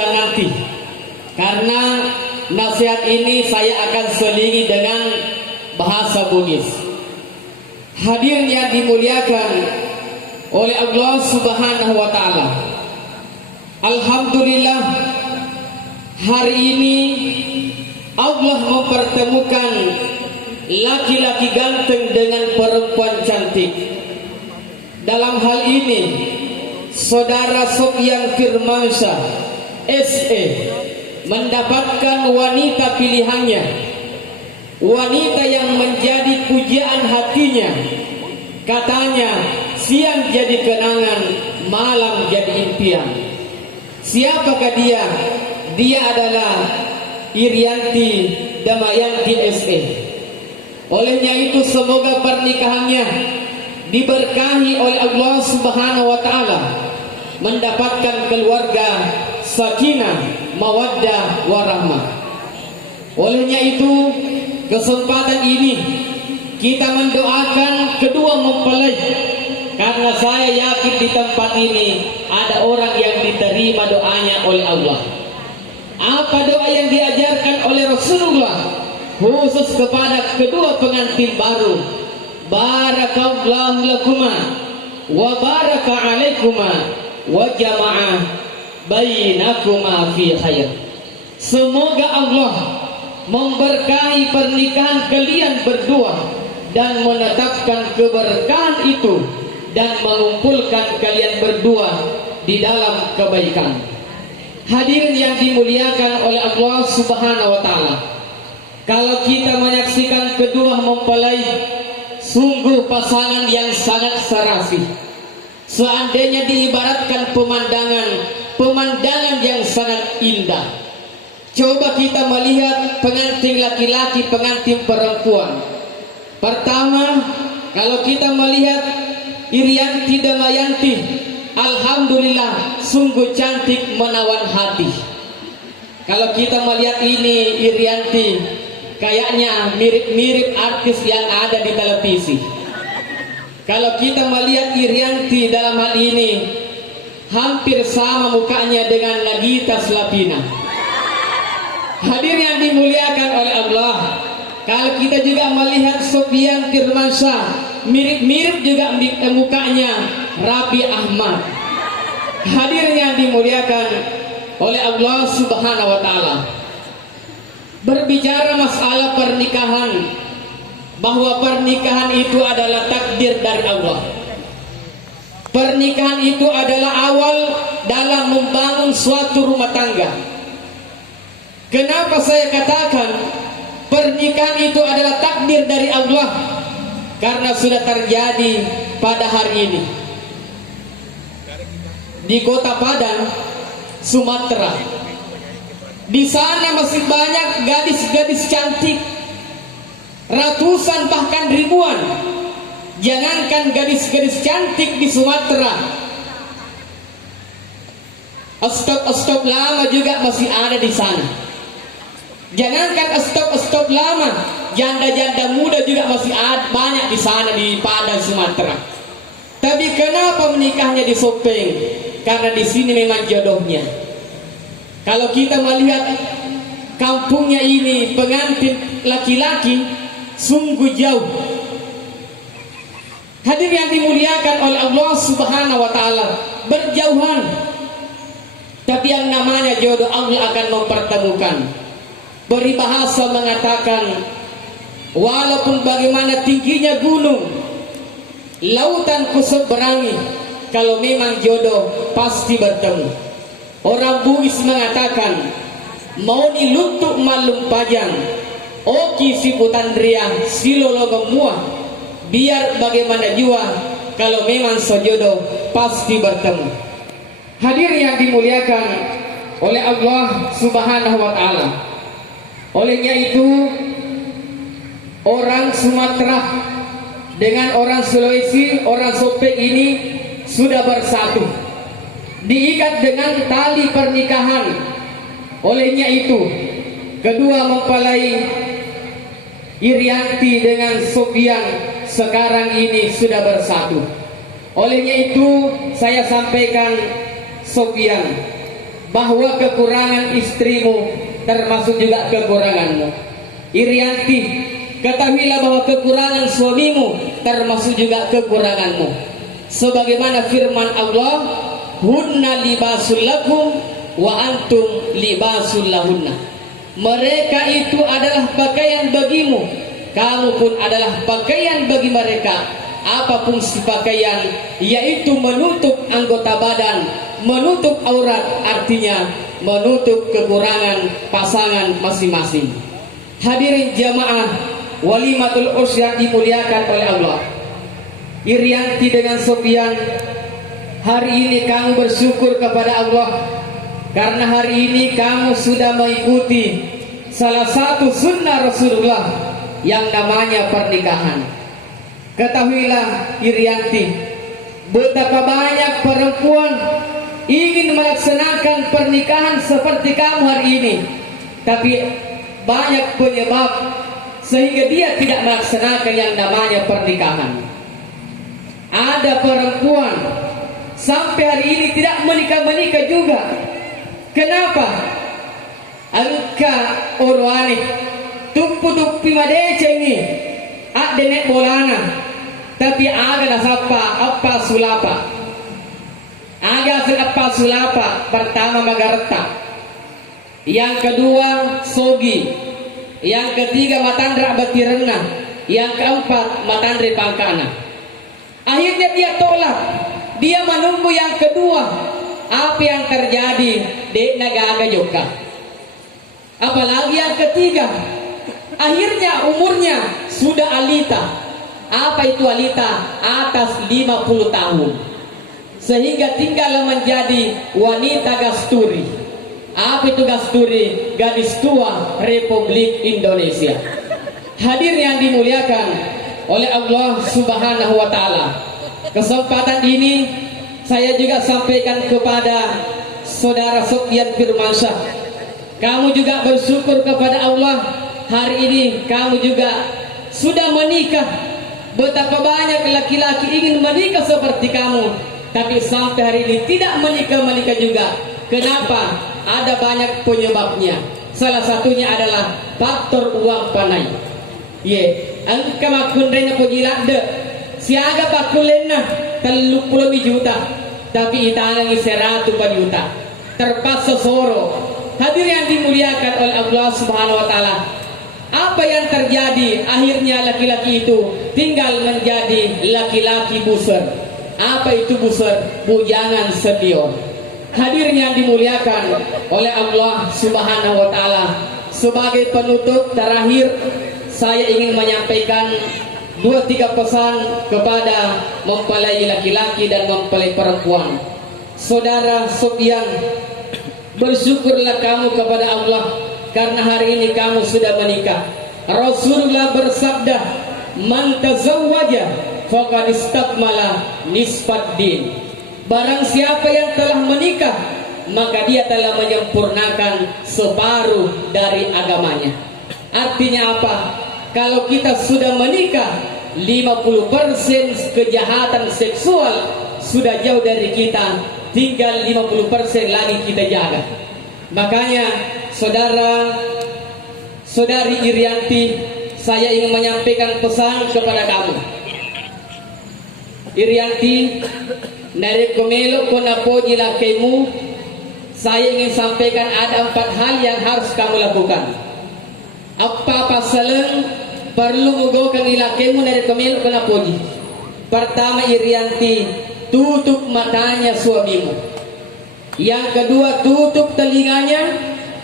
nanti, karena nasihat ini saya akan selingi dengan bahasa Bugis. Hadirin yang dimuliakan oleh Allah Subhanahu wa Ta'ala, alhamdulillah, hari ini Allah mempertemukan laki-laki ganteng dengan perempuan cantik. Dalam hal ini Saudara Sofyan Firmansyah SE mendapatkan wanita pilihannya, wanita yang menjadi pujaan hatinya. Katanya, siang jadi kenangan, malam jadi impian. Siapakah dia? Dia adalah Irianti Damayanti SE. Olehnya itu semoga pernikahannya diberkahi oleh Allah Subhanahu wa Ta'ala, mendapatkan keluarga sakinah, mawaddah, warahmah. Olehnya itu, kesempatan ini kita mendoakan kedua mempelai, karena saya yakin di tempat ini ada orang yang diterima doanya oleh Allah. Apa doa yang diajarkan oleh Rasulullah khusus kepada kedua pengantin baru? Barakallahu lakuma wa baraka alaikuma wa jama'a bainakuma fi khair. Semoga Allah memberkahi pernikahan kalian berdua dan menetapkan keberkahan itu dan mengumpulkan kalian berdua di dalam kebaikan. Hadirin yang dimuliakan oleh Allah Subhanahu wa Ta'ala, kalau kita menyaksikan kedua mempelai, sungguh pasangan yang sangat serasi. Seandainya diibaratkan pemandangan yang sangat indah. Coba kita melihat pengantin laki-laki, pengantin perempuan. Pertama, kalau kita melihat Irianti Damayanti, alhamdulillah sungguh cantik menawan hati. Kalau kita melihat ini Irianti, kayaknya mirip-mirip artis yang ada di televisi. Kalau kita melihat Irianti dalam hal ini, hampir sama mukanya dengan Nagita Slavina. Hadir yang dimuliakan oleh Allah, kalau kita juga melihat Sofyan Firmansyah, mirip-mirip juga mukanya Raffi Ahmad. Hadir yang dimuliakan oleh Allah Subhanahu wa Ta'ala, berbicara masalah pernikahan, bahwa pernikahan itu adalah takdir dari Allah. Pernikahan itu adalah awal dalam membangun suatu rumah tangga. Kenapa saya katakan pernikahan itu adalah takdir dari Allah? Karena sudah terjadi pada hari ini di Kota Padang, Sumatera. Di sana masih banyak gadis-gadis cantik, ratusan bahkan ribuan. Jangankan gadis-gadis cantik di Sumatera, stop lama juga masih ada di sana. Jangankan stop lama, janda-janda muda juga masih ada banyak di sana di Padang, Sumatera. Tapi kenapa menikahnya di Sopeng? Karena di sini memang jodohnya. Kalau kita melihat kampungnya ini, pengantin laki-laki sungguh jauh. Hadir yang dimuliakan oleh Allah Subhanahu wa Ta'ala, berjauhan. Tapi yang namanya jodoh Allah akan mempertemukan. Peribahasa mengatakan, walaupun bagaimana tingginya gunung, lautan ku seberangi, kalau memang jodoh pasti bertemu. Orang Bugis mengatakan, mau niluntuk malum pajang, oki si putandria silolo gemua. Biar bagaimana jua, kalau memang sejodoh pasti bertemu. Hadir yang dimuliakan oleh Allah Subhanahu wa Ta'ala, olehnya itu orang Sumatera dengan orang Sulawesi, orang Sopeng ini sudah bersatu, diikat dengan tali pernikahan. Olehnya itu kedua mempelai Irianti dengan Sofyan sekarang ini sudah bersatu. Olehnya itu saya sampaikan, Sofyan, bahwa kekurangan istrimu termasuk juga kekuranganmu. Irianti, ketahuilah bahwa kekurangan suamimu termasuk juga kekuranganmu. Sebagaimana firman Allah, hunna libasul lakum wa antum libasul lahunna. Mereka itu adalah pakaian bagimu, kamu pun adalah pakaian bagi mereka. Apapun si pakaian, yaitu menutup anggota badan, menutup aurat, artinya menutup kekurangan pasangan masing-masing. Hadirin jamaah walimatul usrah dimuliakan oleh Allah. Irianti dengan Sofian, hari ini kamu bersyukur kepada Allah karena hari ini kamu sudah mengikuti salah satu sunnah Rasulullah yang namanya pernikahan. Ketahuilah Irianti, betapa banyak perempuan ingin melaksanakan pernikahan seperti kamu hari ini, tapi banyak penyebab sehingga dia tidak melaksanakan yang namanya pernikahan. Ada perempuan sampai hari ini tidak menikah juga. Kenapa? Angka orwani tumpu pimadece ini ada nek bolana, tapi aga apa sulapa. Aga apa sulapa pertama magarta, yang kedua sogi, yang ketiga matandra batirena, yang keempat matandre pangkana. Akhirnya dia tolak, dia menunggu yang kedua. Apa yang terjadi? Dek nagaga juga. Apalagi yang ketiga, akhirnya umurnya sudah alita. Apa itu alita? Atas 50 tahun. Sehingga tinggal menjadi wanita gasturi. Apa itu gasturi? Gadis tua Republik Indonesia. Hadir yang dimuliakan oleh Allah Subhanahu wa taala. Kesempatan ini saya juga sampaikan kepada saudara Sofyan Firmansyah. Kamu juga bersyukur kepada Allah, hari ini kamu juga sudah menikah. Betapa banyak laki-laki ingin menikah seperti kamu, tapi sampai hari ini tidak menikah juga. Kenapa? Ada banyak penyebabnya. Salah satunya adalah faktor uang panai. Angka makundenya pujilade siaga pakulena 30 juta, tapi itanangi 100 juta. Terpaksa soro. Hadir yang dimuliakan oleh Allah Subhanahu wa taala. Apa yang terjadi? Akhirnya laki-laki itu tinggal menjadi laki-laki buser. Apa itu buser? Bujangan senior. Hadir yang dimuliakan oleh Allah Subhanahu wa taala. Sebagai penutup terakhir, saya ingin menyampaikan 2-3 pesan kepada mempelai laki-laki dan mempelai perempuan. Saudara Sofyan, bersyukurlah kamu kepada Allah karena hari ini kamu sudah menikah. Rasulullah bersabda, "Man tazawwaja faqad istakmala nisfad din." Barang siapa yang telah menikah, maka dia telah menyempurnakan separuh dari agamanya. Artinya apa? Kalau kita sudah menikah, 50% kejahatan seksual sudah jauh dari kita, tinggal 50% lagi kita jaga. Makanya saudari Irianti, saya ingin menyampaikan pesan kepada kamu. Irianti, dari komelo konapoji lakaimu, saya ingin sampaikan ada 4 hal yang harus kamu lakukan. Apa pasalan perlu mugokan ilakemu dari komelo konapoji. Pertama Irianti, tutup matanya suamimu. Yang kedua, tutup telinganya.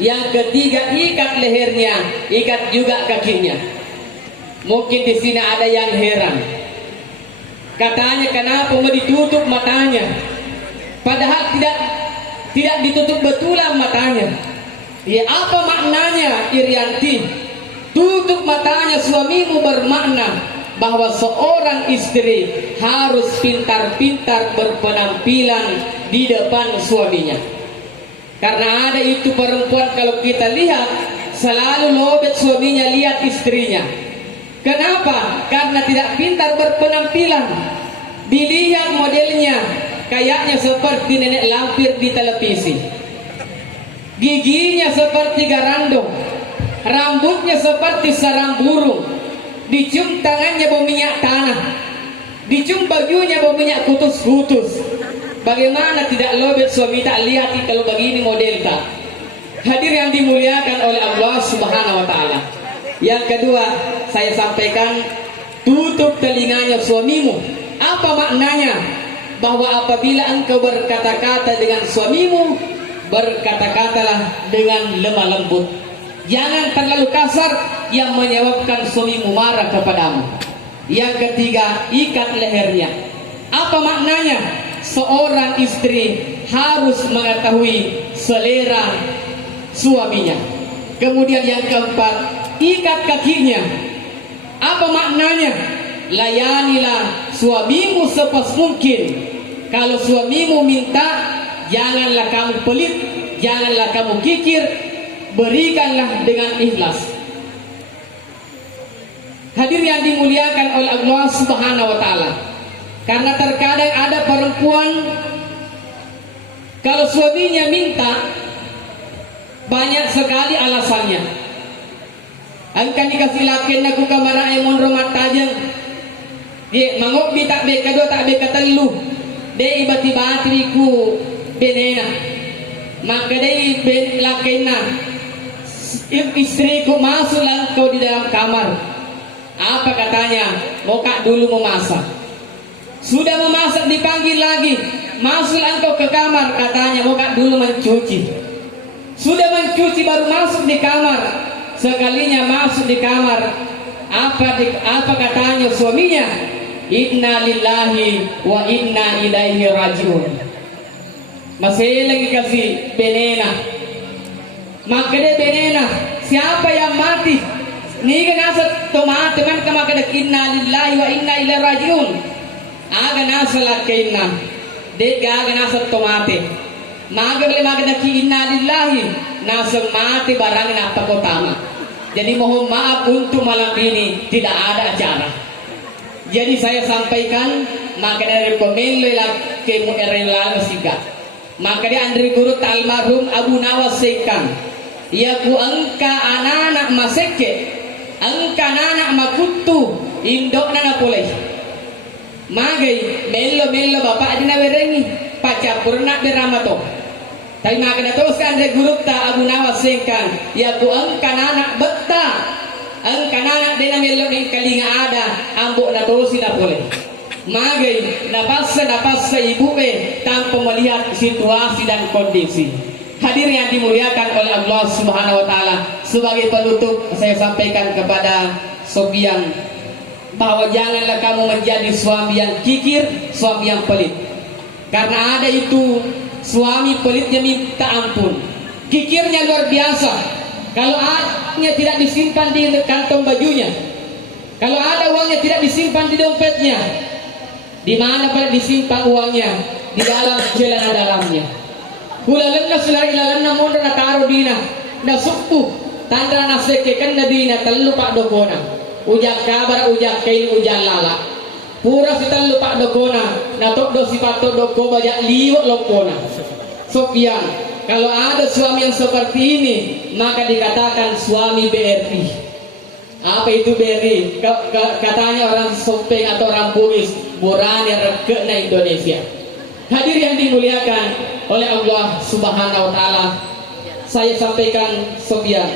Yang ketiga, ikat lehernya, ikat juga kakinya. Mungkin di sini ada yang heran. Katanya kenapa mau ditutup matanya? Padahal tidak ditutup betulan matanya. Ya, apa maknanya Irianti? Tutup matanya suamimu bermakna bahwa seorang istri harus pintar-pintar berpenampilan di depan suaminya. Karena ada itu perempuan kalau kita lihat selalu lobet suaminya lihat istrinya. Kenapa? Karena tidak pintar berpenampilan. Dilihat modelnya kayaknya seperti nenek lampir di televisi. giginya seperti garandong, rambutnya seperti sarang burung, dicium tangannya bau minyak tanah, dicium bajunya bau minyak kutus-kutus. Bagaimana tidak lobet suami tak lihat kalau begini model tak? Hadir yang dimuliakan oleh Allah Subhanahu wa taala. Yang kedua, saya sampaikan, tutup telinganya suamimu. Apa maknanya? Bahwa apabila engkau berkata-kata dengan suamimu, berkata-katalah dengan lemah lembut. Jangan terlalu kasar yang menyebabkan suamimu marah kepadamu. Yang ketiga, ikat lehernya. Apa maknanya? Seorang istri harus mengetahui selera suaminya. Kemudian yang keempat, ikat kakinya. Apa maknanya? Layanilah suamimu sepas mungkin. Kalau suamimu minta, janganlah kamu pelit, janganlah kamu kikir, berikanlah dengan ikhlas. Hadir yang dimuliakan oleh Allah Subhanahu wa taala. Karena terkadang ada perempuan kalau suaminya minta, banyak sekali alasannya. Angkan dikasih lakin aku kamar emon rumah tajeng. Dia mangok bi tak be kedua tak be ketelu. Dia tiba-tiba triku benena. Maka dia ben lakena. Istriku masuklah kau di dalam kamar. Apa katanya? Mau kak dulu memasak. Sudah memasak dipanggil lagi, masuklah engkau ke kamar, katanya mau kak dulu mencuci. Sudah mencuci baru masuk di kamar. Sekalinya masuk di kamar, apa katanya suaminya? Inna lillahi wa inna ilaihi rajiun. Masih lagi kasih benena. Maka dia benena, siapa yang mati? Ni kan asal tomat teman kama kada inna lillahi wa inna ilaihi rajiun. Aga nasala kaina de aga nasal tomate maga bele maga daki inna lillahi nasal mati barang na pakotama. Jadi mohon maaf untuk malam ini tidak ada acara. Jadi saya sampaikan maka dari pemilu ke muerela siga maka di andri guru almarhum Abu Nawas sekan ya ku angka anak maseke angka anak makutu indok nana boleh magai melo bapak dina werengi pacar purna beramato. Tapi maga teruskan dari guru ta Abu Nawas sekan ya ku angka anak betta angka anak dina melo ning kalinga ada ambok na terus na boleh. Magai napasa ibu tanpa melihat situasi dan kondisi. Hadir yang dimuliakan oleh Allah Subhanahu wa taala, sebagai penutup saya sampaikan kepada Sofian bahwa janganlah kamu menjadi suami yang kikir, suami yang pelit. Karena ada itu suami pelitnya minta ampun, kikirnya luar biasa. Kalau uangnya tidak disimpan di kantong bajunya, kalau ada uangnya tidak disimpan di dompetnya, di mana pada disimpan uangnya? Di dalam celana dalamnya. Hulalan na sila ilalan na muna nakaro dina na sukpu tanda na sekekan na dina talo pak dokona. Ujak kabar, ujak kain, ujak lala. Pura si talo pak dokona na tok do si pato doko bajak liwat lokona. Sofian, kalau ada suami yang seperti ini maka dikatakan suami BRI. Apa itu BRI? Katanya orang Sopeng atau orang Bugis, Borani reke na Indonesia. Hadir yang dimuliakan oleh Allah Subhanahu wa taala, saya sampaikan Sofian.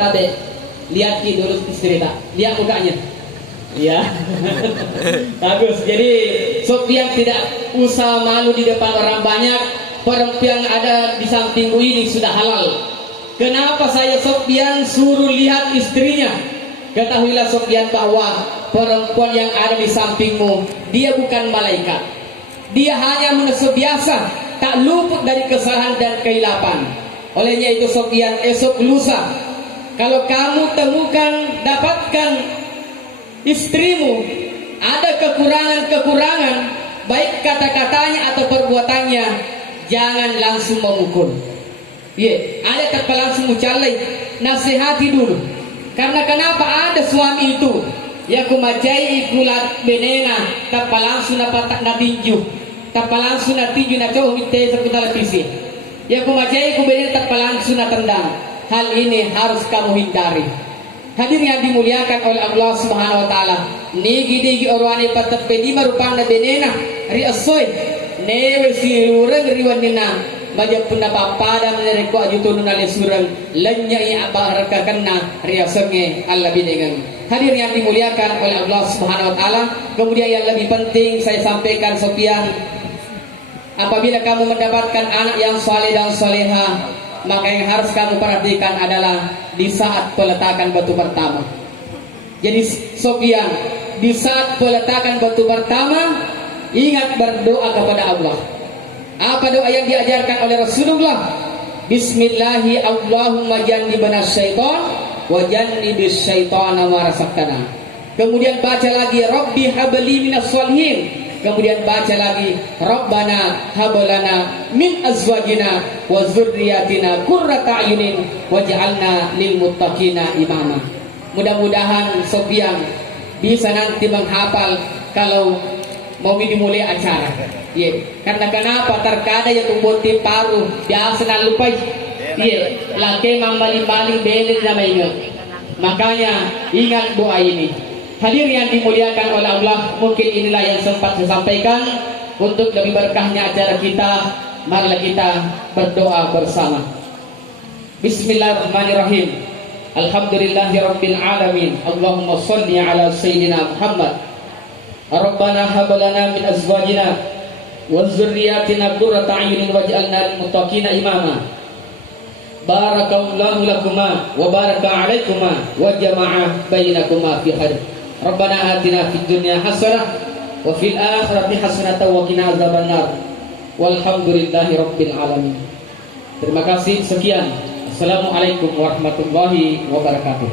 Tade, lihat dulu istri tak? Lihat mukanya. Ya. Bagus. Jadi Sofian tidak usah malu di depan orang banyak. Perempuan ada di sampingmu ini sudah halal. Kenapa saya Sofian suruh lihat istrinya? Ketahuilah Sofian bahwa perempuan yang ada di sampingmu dia bukan malaikat. Dia hanya manusia biasa, tak luput dari kesalahan dan kehilapan. Olehnya itu Sofian, esok lusa kalau kamu temukan, dapatkan istrimu ada kekurangan-kekurangan, baik kata-katanya atau perbuatannya, jangan langsung memukul. Ada tanpa langsung mucalai, nasihati dulu. Karena kenapa ada suami itu ya kumajai ikulat benena tanpa langsung dapat natinju, tanpa langsung natinju na cowok minta seputar televisi. Ya kumajai kubeni terpalang sunat tendang. Hal ini harus kamu hindari. Hadirin yang dimuliakan oleh Allah Subhanahu wa taala. Nigi orwani patapedi marupana benena ri asoy. Newe si urang riwanina majapun papada menereko ajutun nale surang lenya ya baraka kanna riasenge Allah binengan. Hadirin yang dimuliakan oleh Allah Subhanahu wa taala, kemudian yang lebih penting saya sampaikan Sofian, apabila kamu mendapatkan anak yang saleh dan soleha, maka yang harus kamu perhatikan adalah di saat peletakan batu pertama. Jadi Sofian, di saat peletakan batu pertama, ingat berdoa kepada Allah. Apa doa yang diajarkan oleh Rasulullah? Bismillahi Allahumma jannibna syaitan wa jannibis syaitana ma razaqtana. Kemudian baca lagi Rabbi habli minas sholihin. Kemudian baca lagi Rabbana hablana min azwajina wa dzurriyyatina qurrata a'yunin waj'alna lil muttaqina imama. Mudah-mudahan Sofian bisa nanti menghafal kalau mau dimulai acara. Iya, karena kenapa terkadang yang tumbutin paru biasa na lupa. Iya, laki maling-maling belir namanya. Makanya ingat doa ini. Hadir yang dimuliakan oleh Allah, mungkin inilah yang sempat saya sampaikan. Untuk lebih berkahnya acara kita, marilah kita berdoa bersama. Bismillahirrahmanirrahim. Alhamdulillahirabbil alamin. Allahumma shalli ala sayyidina Muhammad. Rabbana hab lana min azwajina wa dzurriyyatina qurrata a'yunin waj'alna lil muttaqina imama. Barakallahu lakuma wa baraka 'alaikuma wa jama'a bainakuma fi khair. Rabbana atina fid dunya hasanah wa fil akhirati hasanah wa qina adzabannar. Walhamdulillahi rabbil alamin. Terima kasih, sekian. Assalamualaikum warahmatullahi wabarakatuh.